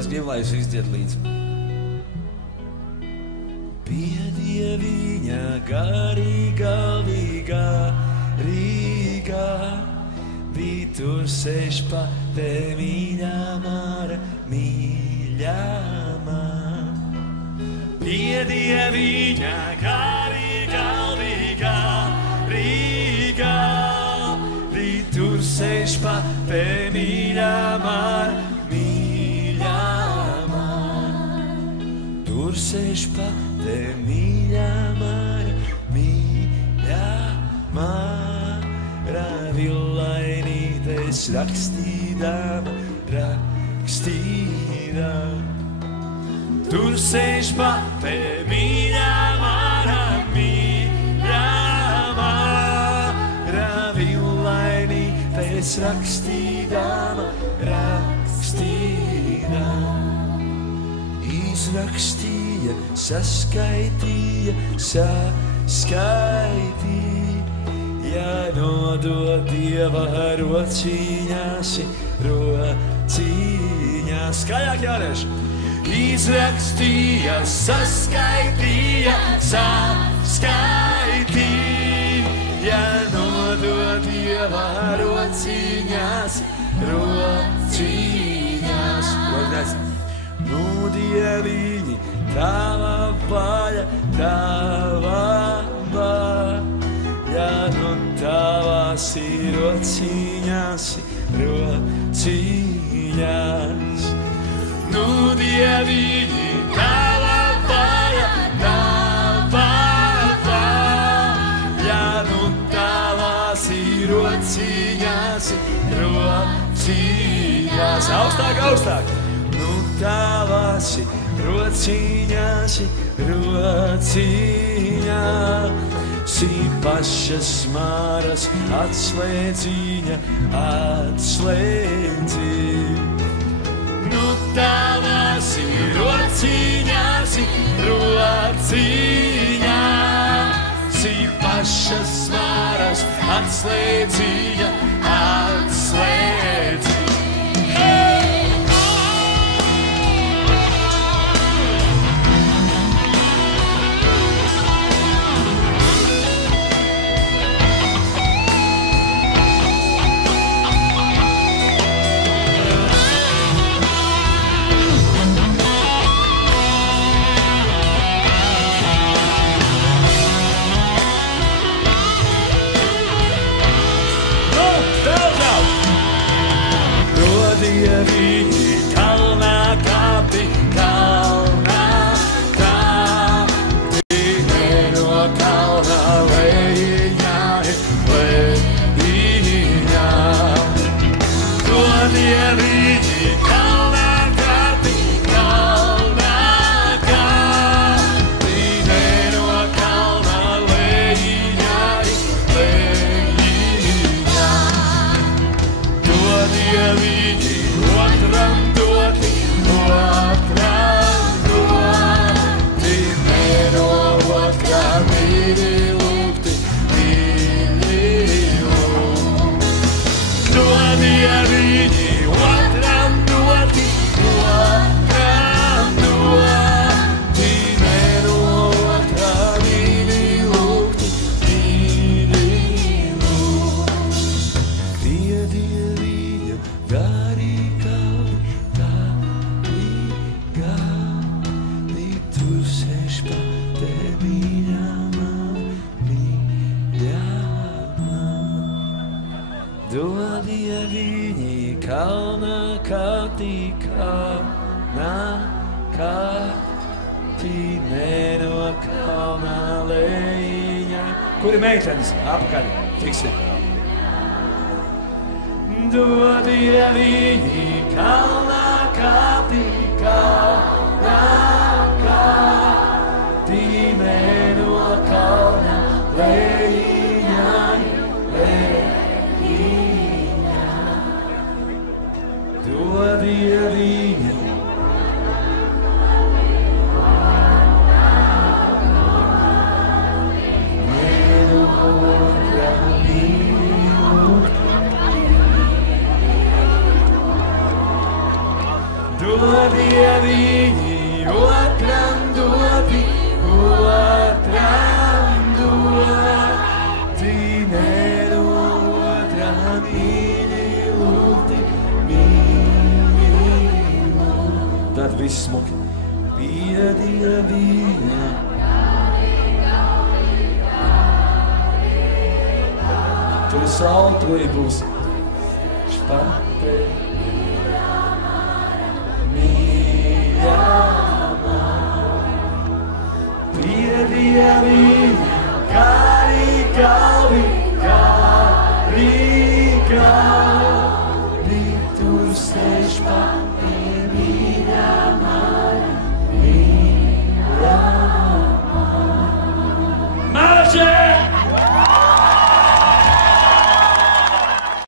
es gribu, lai jūs izdzied līdzi. Piedie viņa garīgā līgā, Rīgā, bija tur sēž pa te mīļā māra, mīļā māra. Piedie viņa garīgā līgā, Rīgā, bija tur sēž pa te mīļā māra, mīļā māra. Tur sēž pa te mīļā māra, mīļā māra. Villainītes rakstīdama, Tur sēž pa te mīļā māra, mīļā māra. Villainītes rakstīdama, Izrakstīja, saskaitīja, nodod Dieva rociņās, skaļāk jārieši. Izrakstīja, saskaitīja, nodod Dieva rociņās. Nu, Dieviņi, tava vaļa, nu tavās ir rociņās. Nu, Dieviņi, tava vaļa, nu tavās ir rociņās. Augstāk! Nu tavās ir rociņās, pašas māras atslēdziņa. Nu tavās ir rociņās, pašas māras atslēdziņa. Dieviņi, kalnā kāpti, no kalna lejiņā. To Dieviņi, kalnā kāpti, no kalna lejiņā. To Dieviņi, otram doti, no otrā mīļi lūgti. To Dieviņi, otram doti, no otrā mīļi lūgti. Pie Dieviņa garīgā līgā, tur sēž pa te mīļā māra. Do Dieviņi, kalnā kāpti, no kalna lejiņā. Kur ir meitenes? Apakaļ, tiksi. Do Dieviņi, kalnā kāpti, no kalna lejiņā. Do Dieviņi, Do visi smuki. Piedīja viņa. Tur ir saule, tur arī būs. Špate. Mīļā man. Piedīja viņa.